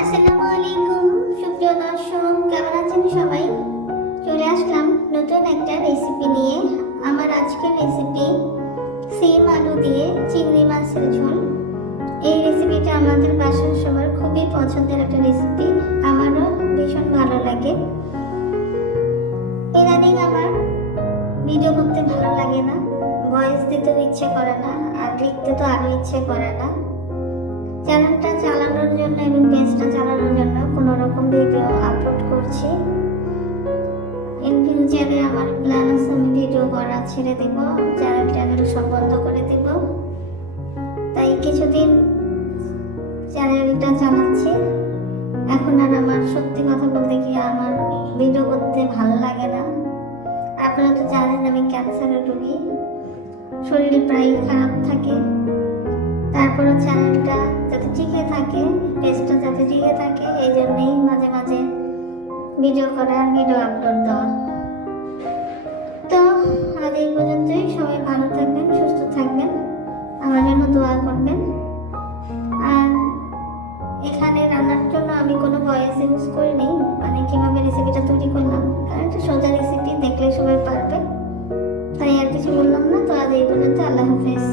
আসসালামু আলাইকুম, সুপ্রিয় দর্শক, কেমন আছেন সবাই? চলে আসলাম নতুন একটা রেসিপি নিয়ে। আমার আজকের রেসিপি সিম আলু দিয়ে চিংড়ি মাছের ঝোল। এই রেসিপিটা আমাদের বাসার সবার খুবই পছন্দের একটা রেসিপি আমারও ভীষণ ভালো লাগে। ইদানিং আমার ভিডিও করতে ভালো লাগে না। ভয়েস দিতেও ইচ্ছে করে না, আর লিখতে তো আরও ইচ্ছে করে না। চ্যানেলটা চালানোর ভিডিও আপলোড করছি। ইন ফিউচারে আমার প্ল্যান আছে আমি ভিডিও করা ছেড়ে দেব চ্যানেল ট্যানেল সব বন্ধ করে দেব। তাই কিছুদিন চ্যানেলটা চালাচ্ছি। এখন আর আমার সত্যি কথা বলতে কি আমার ভিডিও করতে ভালো লাগে না। আপনারা তো জানেন আমি ক্যান্সারের রোগী। শরীর প্রায় খারাপ থাকে। তারপর চ্যানেলটা যাতে টিকে থাকে, টেস্টটা যাতে টিকে থাকে, এই জন্যেই মাঝে মাঝে ভিডিও করা আর ভিডিও আপলোড দেওয়া। তো আজ এই পর্যন্তই। সবাই ভালো থাকবেন, সুস্থ থাকবেন, আমার জন্য দোয়া করবেন। আর এখানে রান্নার জন্য আমি কোনো ভয়েস ইউজ করিনি মানে কীভাবে রেসিপিটা তৈরি করলাম, কারণ একটা সোজা রেসিপি দেখলে সবাই পারবে। তাই আর কিছু বললাম না, তো আজ এই পর্যন্ত, আল্লাহ হাফেজ।